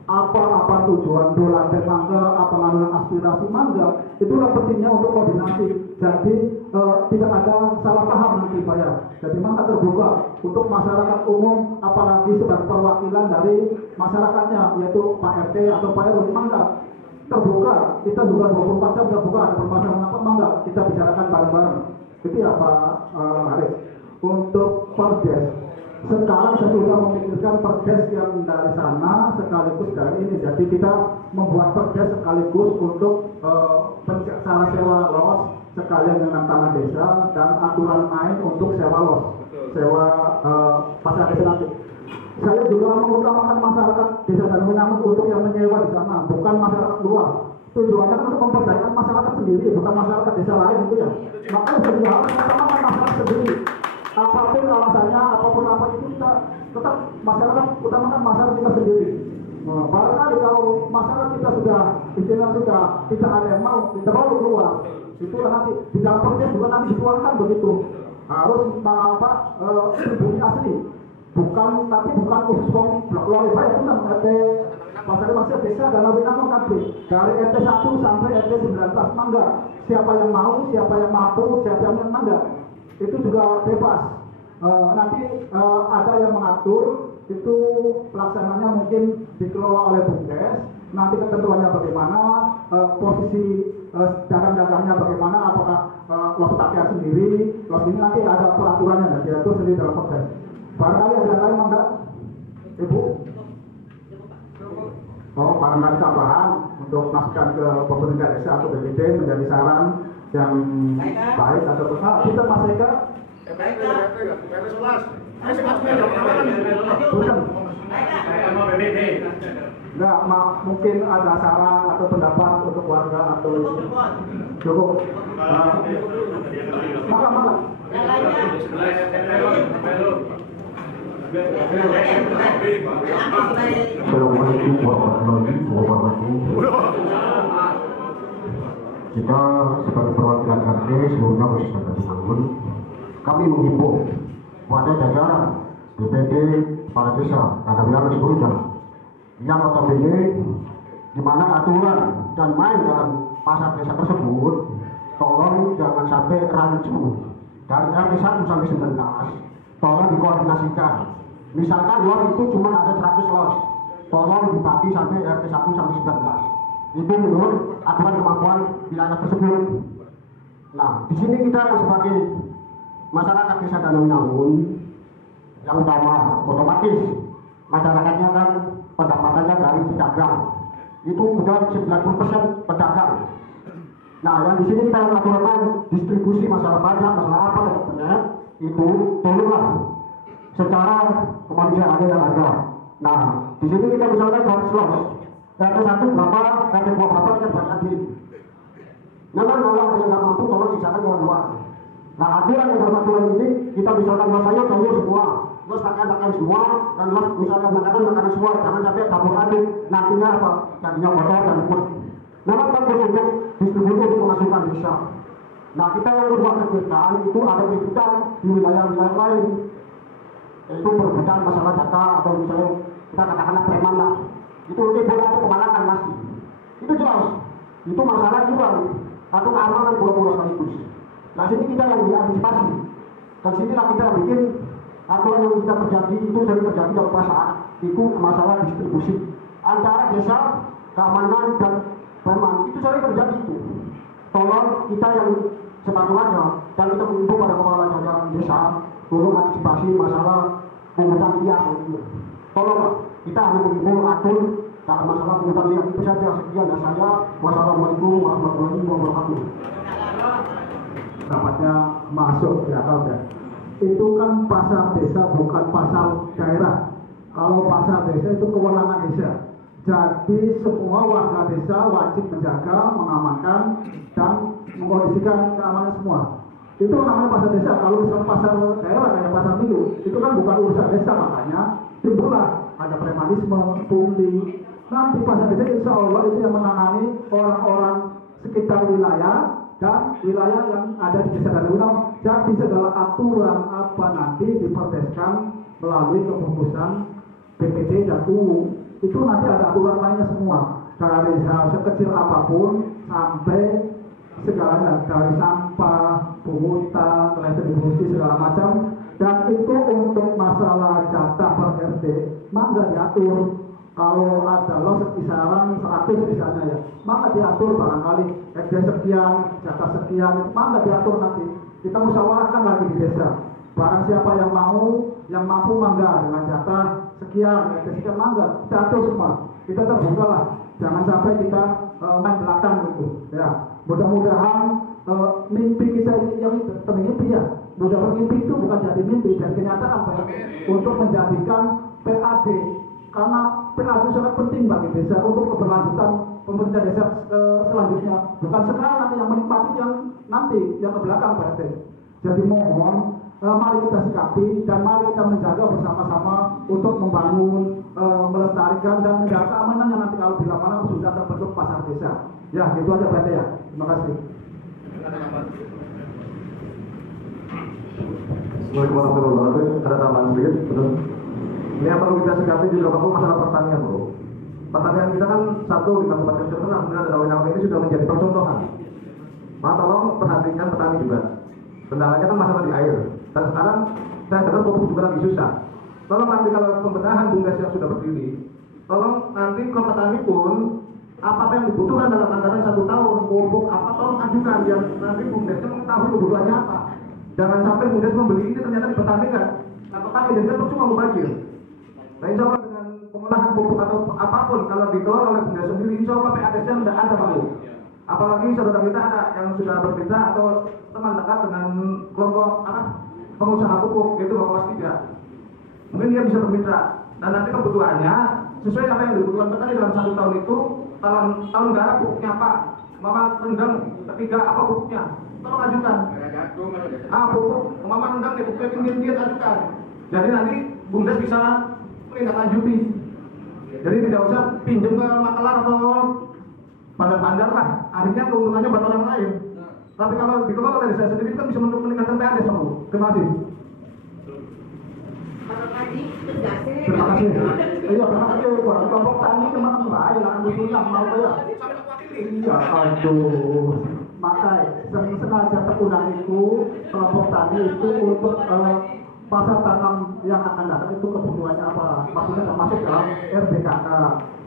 apa tujuan dolar dan mangga apa nganulan aspirasi mangga, itulah pentingnya untuk koordinasi. Jadi tidak ada salah paham nanti Pak ya. Jadi mangga terbuka untuk masyarakat umum, apalagi sebagai perwakilan dari masyarakatnya yaitu Pak RT atau Pak RW, mangga terbuka, kita juga 24 jam terbuka, ada permasalahan apa enggak, kita bicarakan bareng-bareng. Itu ya Pak Haris. Untuk perdes, sekarang saya sudah memikirkan perdes yang dari sana sekaligus dari ini. Jadi kita membuat perdes sekaligus untuk cara sewa los sekalian dengan tanah desa dan aturan main untuk sewa los, sewa pasar desa nanti. Saya juga mengutamakan masyarakat Desa Danawinangun untuk yang menyewa di sana, bukan masyarakat luar. Tujuannya kan untuk memperdayakan masyarakat sendiri, bukan masyarakat desa lain gitu ya. Makanya saya juga harus mengutamakan masyarakat sendiri. Apapun alasannya, apapun apa itu kita tetap masyarakat utamakan masyarakat kita sendiri. Barangkali kalau masyarakat kita sudah istilah sudah tidak ada yang mau, kita baru keluar. Itulah nanti di dalam perdes juga nanti dituangkan begitu. Harus pribumi asli. Bukan khusus blok Loreba ya, benar. RT Pasar Masih Desa Danawinangun KB dari RT 1 sampai RT 19 mangga. Siapa yang mau, siapa yang mampu, siapa yang mangga, itu juga bebas. Nanti ada yang mengatur, itu pelaksananya mungkin dikelola oleh Bumdes. Nanti ketentuannya bagaimana, posisi dagang-dagangnya bagaimana, apakah los pakaian sendiri, los ini nanti ada peraturannya dan diatur sendiri dalam Bumdes. Barangkali ada yang lain, Mangga? Ibu? barangkali tambahan untuk masukan ke pemerintah desa atau BPD menjadi saran yang baik atau kita Mas Eka. Enggak, mungkin ada saran atau pendapat untuk warga atau cukup. Maka. Assalamualaikum warahmatullahi wabarakatuh. Kita sebagai perwakilan RT seluruhnya bersama dengan kami menghimbau pada jajaran BPD, kepala desa, dan wilayah seluruhnya yang notabene di mana aturan dan main dalam pasar desa tersebut tolong jangan sampai rancu dari RT 1 sampai 19 tolong dikoordinasikan. Misalkan los itu cuma ada 100 los, tolong dibagi sampai RT 1 sampai 19. Itu menurut aturan kemampuan wilayah tersebut. Nah, di sini kita yang sebagai masyarakat desa Danau Winangun yang utama, otomatis masyarakatnya kan pendapatannya dari pedagang. Itu udah 90% pedagang. Nah, yang di sini kita aturan distribusi masalah pajak, masalah apa dan sebagainya itu tolonglah secara kemanusiaan yang ada. Nah, di sini kita misalkan 100 los, RT 1 berapa, RT 2 berapa, kita banyak diri. Nah, kalau ada yang nggak mampu, tolong sisakan yang luas. Nah, aturan yang dalam aturan ini, kita misalkan los sayur semua, los pakaian semua, dan los misalkan makanan semua, jangan sampai campur aduk, nantinya apa, jadinya kotor dan ikut. Nah, bagus untuk distribusi untuk pemasukan desa. Nah, kita yang berbuat kegiatan itu ada kegiatan di wilayah-wilayah lain, yaitu perebutan masalah data atau misalnya kita katakanlah preman lah, itu boleh ada pemalakan masih, itu jelas, itu masalah iuran atau keamanan pulau-pulau sekaligus. Nah, sini kita yang diantisipasi, dan sinilah kita bikin aturan yang kita terjadi itu sering terjadi dalam pasar, itu masalah distribusi antara desa, keamanan dan preman, itu sering terjadi itu. Tolong kita yang sebagai warga dan kita mengimbau pada kepala jajaran desa, tolong antisipasi masalah pungutan liar itu. Tolong kita hanya mengimbau atur dalam masalah pungutan liar itu saja. Sekian dari saya. Wassalamualaikum warahmatullahi wabarakatuh. Dapatnya masuk ya kalau ya. Itu kan pasar desa bukan pasar daerah. Kalau pasar desa itu kewenangan desa. Jadi semua warga desa wajib menjaga, mengamankan, dan mengkondisikan keamanan semua. Itu namanya pasar desa. Kalau misalnya pasar daerah kayak pasar minggu, itu kan bukan urusan desa, makanya timbullah ada premanisme, pungli. Nanti pasar desa insya Allah itu yang menangani orang-orang sekitar wilayah dan wilayah yang ada di desa Danau Winangun. Jadi segala aturan apa nanti diperdeskan melalui keputusan BPD dan UU. Itu nanti ada aturan lainnya semua, dari hal sekecil apapun sampai segalanya, dari sampah, pungutan, distribusi segala macam. Dan itu untuk masalah jatah per RT, maka diatur. Kalau ada los kisaran 100 misalnya ya, maka diatur barangkali RT sekian, jatah sekian, maka diatur nanti. Kita musyawarahkan lagi di desa. Barang siapa yang mau, yang mampu mangga dengan jatah sekian, sekian mangga, kita atur semua. Kita terbuka lah, jangan sampai kita main belakang gitu. Ya, mudah-mudahan mimpi kita yang termimpi ya. Mudah-mudahan mimpi itu bukan jadi mimpi, jadi kenyataan Pak. Untuk menjadikan PAD, karena PAD sangat penting bagi desa untuk keberlanjutan pemerintah desa selanjutnya. Bukan sekarang nanti yang menikmati yang nanti yang ke belakang Pak. Jadi mohon. Mari kita sikapi dan mari kita menjaga bersama-sama untuk membangun, melestarikan dan menjaga keamanan yang nanti kalau bila mana sudah terbentuk pasar desa. Ya, itu aja Pak ya. Terima kasih. Assalamualaikum warahmatullahi wabarakatuh. Ada tambahan sedikit, betul. Ini yang perlu kita sikapi juga Pak, masalah pertanian bro. Pertanian kita kan satu di Kabupaten Cirebon, kemudian Danau Winangun ini sudah menjadi percontohan. Maka tolong perhatikan petani juga. Kendalanya kan masalah di air. Dan sekarang saya dengar pupuk juga lagi susah. Tolong nanti kalau pembenahan BUMDes yang sudah berdiri, tolong nanti ke petani pun apa yang dibutuhkan dalam anggaran 1 tahun, pupuk apa tolong ajukan biar nanti BUMDesnya mengetahui kebutuhannya apa. Jangan sampai BUMDes membeli ini ternyata di petani kan. Nah petani jadi percuma membajir. Nah insya Allah dengan pengolahan pupuk atau apapun kalau dikelola oleh Bumdes sendiri, insya Allah PADS-nya tidak ada Pak Bu. Apalagi saudara kita ada yang sudah bermitra atau teman dekat dengan kelompok pengusaha pupuk, yaitu Bapak Was 3. Mungkin dia bisa bermitra dan nanti kebutuhannya sesuai apa yang dibutuhkan petani dalam 1 tahun itu, tahun garap pupuknya apa, mama rendang ketiga apa pupuknya, tolong ajukan. Pupuk mama rendang di pupuknya dia ajukan. Jadi nanti Bumdes bisa menindaklanjuti. Jadi tidak usah pinjam ke makelar atau bandar-bandar lah. Akhirnya keuntungannya buat orang lain. Tapi kalau dikelola oleh desa sendiri kan bisa meningkatkan PADS, Pak. Terima kasih. Terima kasih. Iya, terima kasih. Kelompok tani kemana lain, akan butuhnya mau ya. Iya, aduh. Makanya sengaja terundang itu kelompok tani itu untuk pasar tanam yang akan datang itu kebutuhannya apa, maksudnya termasuk dalam RBKK.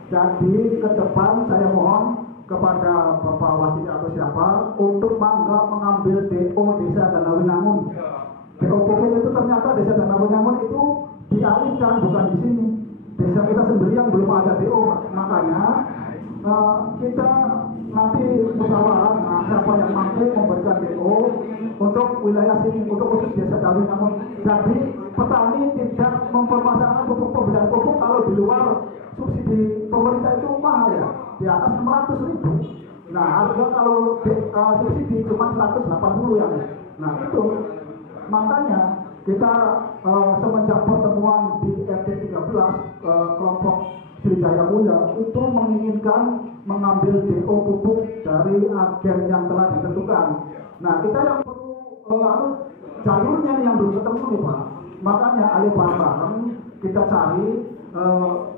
Jadi ke depan saya mohon kepada Bapak Wati atau siapa untuk mengambil DO Desa Danawinangun. DO pupuk itu ternyata Desa Danawinangun itu dialihkan, bukan di sini. Desa kita sendiri yang belum ada DO, makanya kita nanti musyawarah siapa yang mampu memberikan DO untuk wilayah sini, untuk khusus Desa Danawinangun. Jadi petani tidak mempermasalahkan pembelian pupuk kalau di luar subsidi pemerintah itu mahal ya, di atas 600.000. Nah, harga kalau subsidi cuma 180 yang. Nah, itu makanya kita semenjak pertemuan di RT 13 kelompok Sriwijaya Mulia itu menginginkan mengambil DO pupuk dari agen yang telah ditentukan. Nah, kita yang perlu jalurnya yang belum ketemu nih Pak. Makanya ayo bareng-bareng kita cari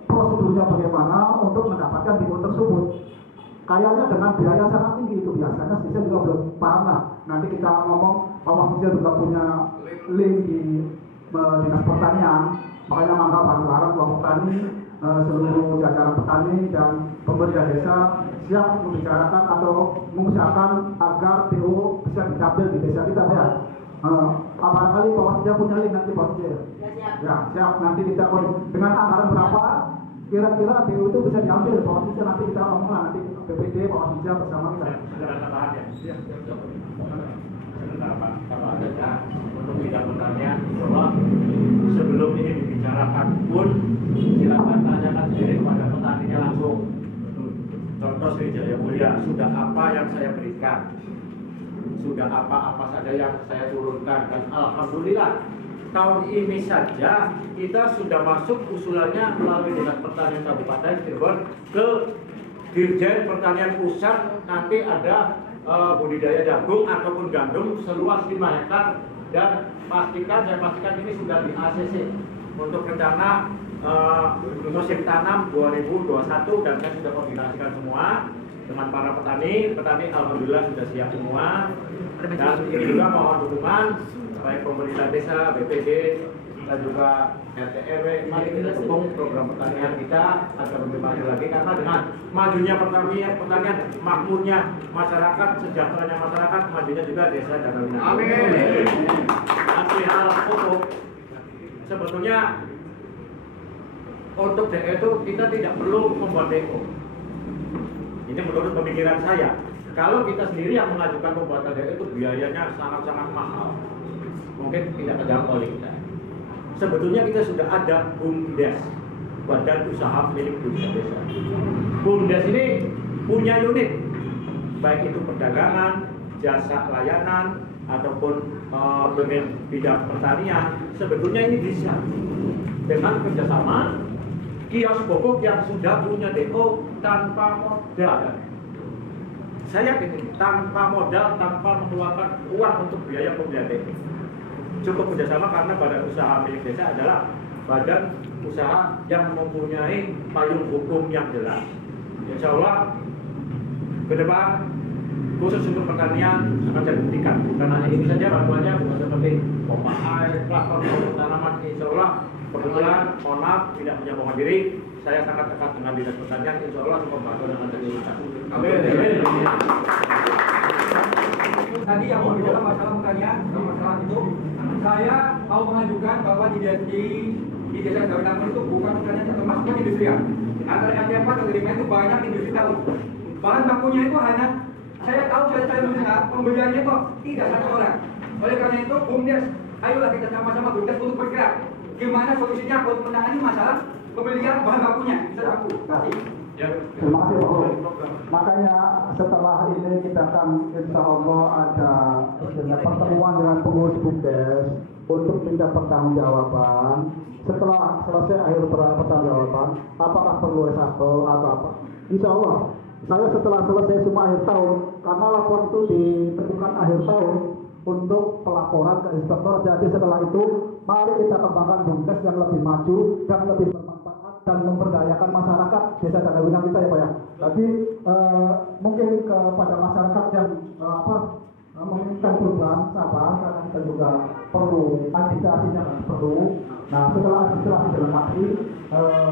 prosedurnya bagaimana untuk mendapatkan DO tersebut. Kayaknya dengan biaya sangat tinggi itu biasanya saya juga belum paham lah. Nanti kita ngomong, Pak Wakil juga punya link di Dinas Pertanian. Makanya mangga bareng-bareng kelompok tani, seluruh jajaran petani dan pemerintah desa siap membicarakan atau mengusahakan agar DO bisa diambil di desa kita ya. Barangkali Pak Wasda punya link nanti Pak Wasda. Ya, siap. Nanti kita dengan anggaran berapa kira-kira DO itu bisa diambil Pak Wasda, nanti kita ngomong lah nanti BPD Pak Wasda bersama kita. Sebentar tambahan ya. Sebentar Pak, kalau ada untuk bidang pertanian, bahwa sebelum ini dibicarakan pun silakan tanyakan sendiri kepada petaninya langsung. Contoh Sriwijaya Mulia, sudah apa yang saya berikan? Sudah apa saja yang saya turunkan, dan alhamdulillah tahun ini saja kita sudah masuk usulannya melalui Dinas Pertanian Kabupaten Cirebon ke Dirjen Pertanian Pusat. Nanti ada budidaya jagung ataupun gandum seluas 5 hektar, dan saya pastikan ini sudah di ACC untuk rencana musim tanam 2021, dan saya sudah koordinasikan semua dengan para petani alhamdulillah sudah siap semua. Dan ini juga mohon dukungan baik pemerintah desa, BPD dan juga RT RW. Mari kita dukung program pertanian kita agar lebih maju lagi, karena dengan majunya pertanian, makmurnya masyarakat, sejahteranya masyarakat, majunya juga desa Danawinangun. Amin. Nanti hal pupuk sebetulnya untuk DO itu kita tidak perlu membuat DO. Ini menurut pemikiran saya. Kalau kita sendiri yang mengajukan pembuatan DO itu biayanya sangat-sangat mahal, mungkin tidak terjangkau oleh kita. Sebetulnya kita sudah ada BUMDes, Badan Usaha Milik Desa. BUMDes ini punya unit, baik itu perdagangan, jasa layanan, ataupun bidang pertanian. Sebetulnya ini bisa dengan kerjasama kios pupuk yang sudah punya DO tanpa modal. Saya yakin ini tanpa modal, tanpa mengeluarkan uang untuk biaya pembelian DO. Cukup kerjasama, karena badan usaha milik desa adalah badan usaha yang mempunyai payung hukum yang jelas. Insya Allah ke depan khusus untuk pertanian akan saya buktikan. Bukan hanya ini saja bantuannya, bukan seperti pompa air, traktor, tanaman. Insya Allah kebetulan, mohon maaf tidak menyombongkan diri, saya sangat dekat dengan Dinas Pertanian. Insya Allah semua bantuan akan terlibat. Amin. Tadi yang mau bicara masalah pertanian, masalah itu, saya mau mengajukan bahwa di Desa Danawinangun itu bukan pertanian termasuk di industrial. Antara RT4 dan RT5 itu banyak industri tahu. Bahan bakunya itu hanya, saya tahu, saya mendengar pembeliannya itu tidak satu orang. Oleh karena itu, BUMDes, ayolah kita sama-sama BUMDes untuk bergerak. Gimana solusinya untuk menangani masalah pembelian bahan bakunya? Bisa aku kasih. Ya. Terima kasih Pak Guru. Makanya setelah ini kita akan insya Allah ada pertemuan dengan pengurus BUMDes untuk minta pertanggungjawaban. Setelah selesai akhir pertanggungjawaban, apakah perlu S1 atau apa? Insya Allah. Saya setelah selesai semua akhir tahun, karena laporan itu ditentukan akhir tahun untuk pelaporan ke inspektor. Jadi setelah itu, mari kita kembangkan BUMDes yang lebih maju dan lebih bermanfaat dan memberdayakan masyarakat desa Danawinang kita ya Pak ya. Jadi mungkin kepada masyarakat yang menginginkan perubahan sabar, karena kita juga perlu administrasinya kan perlu. Nah setelah administrasi dilengkapi,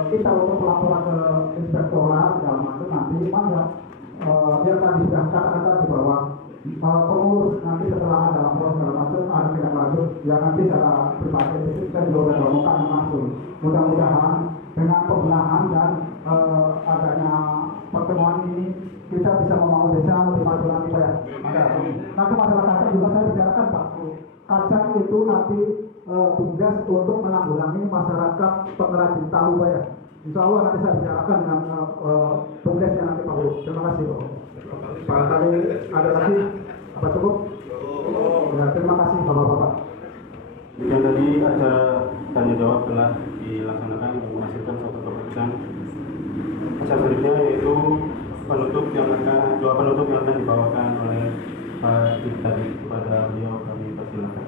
kita untuk pelaporan ke inspektorat segala macam nanti mana yang tadi sudah kata-kata di bawah pengurus nanti setelah ada laporan segala macam ada tidak lanjut ya nanti secara pribadi kita juga melakukan langsung. Mudah-mudahan dengan pembenahan dan adanya pertemuan ini kita bisa membangun desa lebih maju lagi Pak ya. Nanti masalah kacang juga saya bicarakan Pak. Kacang itu nanti tugas untuk menanggulangi masyarakat pengrajin tahu Pak ya. Insya Allah nanti saya bicarakan dengan BUMDes yang nanti Pak Guru. Terima kasih Pak. Pak tadi ada lagi apa cukup? Ya, terima kasih Bapak-bapak. Dan tadi acara tanya jawab telah dilaksanakan dan menghasilkan suatu keputusan. Acara selanjutnya yaitu penutup yang akan dibawakan oleh Pak Tadi kepada beliau kami persilakan.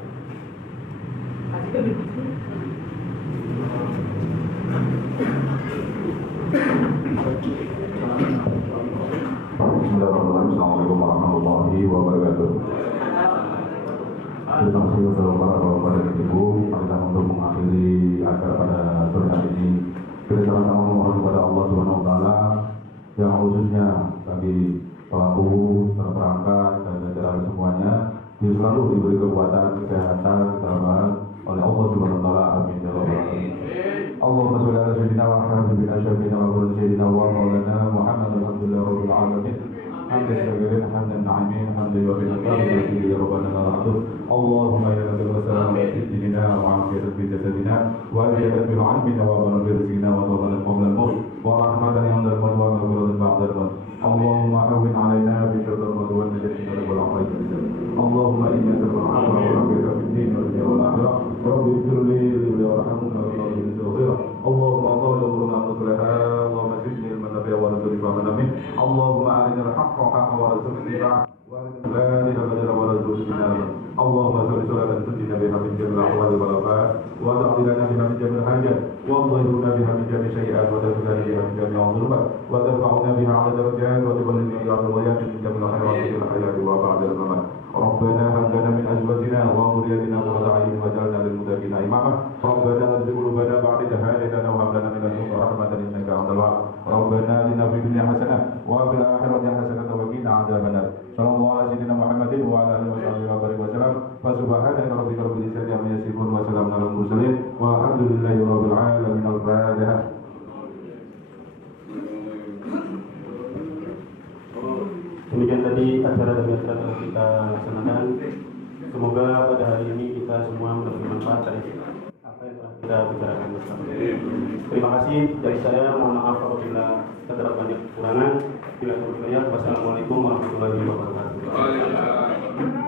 Bismillahirrahmanirrahim. Assalamualaikum warahmatullahi wabarakatuh. Terima kasih untuk para bapak dan ibu kita untuk mengakhiri acara pada sore hari ini. Kita sama-sama memohon kepada Allah Subhanahu Wa Taala yang khususnya bagi pelaku, terperangkat dan jajaran semuanya selalu diberi kekuatan, kesehatan, kesabaran oleh Allah Subhanahu Wa Taala. Amin ya rabbal alamin. Allahumma sholli ala sayyidina wa habibina syafiina wa qul sayyidina wa maulana Muhammad alhamdulillah rabbil alamin. Hamdan syakirin, hamdan na'imin, hamdan yuwaffiqu lillahi ya rabbana al-alamin. Allahumma ya rabbal alamin fi dinina wa afiyatan fi jasadina wa ziyadatan fil ilmina wa barakatan fi rizqina wa tawbatan qabla al-maut wa rahmatan inda al-maut wa maghfiratan ba'da al-maut. Allahumma awwin 'alaina bi syarri al-maut wa najina wal afiyatan. Allahumma inna nas'aluka al-'afwa wal 'afiyata fid din wal dunya wal akhirah. Rabbi ighfir li warhamna wa rabbi ighfir. Allahumma qawla umruna musliha Allahumma zidni ilman nafi'a wa rizqan fa'amin amin. Allahumma arina al-haqqa haqqan wa rizqna ittiba'ah wa arina al-batila wa rizqna ijtinaba. Allahumma salli salatan tunjina biha min jamil ahwali wal afat wa ta'dilana biha min jamil hajat wa tudhhiruna biha min jamil sayyi'at wa tadkhuluna biha min jamil adh-dhulumat wa tarfa'una biha 'ala darajat wa tuballighuna biha al-ghayat min jamil khairati fil hayati wa ba'da al-mamat. ربنا هب لنا من ازواجنا وذرياتنا قرة اعين واجعلنا للمتقين اماما. ربنا لا تزغ قلوبنا بعد إذ هديتنا وهب لنا من لدنك رحمة انك انت الوهاب. ربنا آتنا في الدنيا حسنة وفي الآخرة حسنة وقنا عذاب النار. صلى الله على سيدنا محمد وعلى آله وصحبه وسلم. فسبحانك ربك رب العزة عما يصفون وسلام على المرسلين والحمد لله رب العالمين. الفاتحة. Demikian tadi acara demi acara telah kita laksanakan. Semoga pada hari ini kita semua mendapat manfaat dari apa yang telah kita bicarakan bersama. Terima kasih dari saya. Mohon maaf apabila terdapat banyak kekurangan. Bila terlalu banyak, wassalamualaikum warahmatullahi wabarakatuh.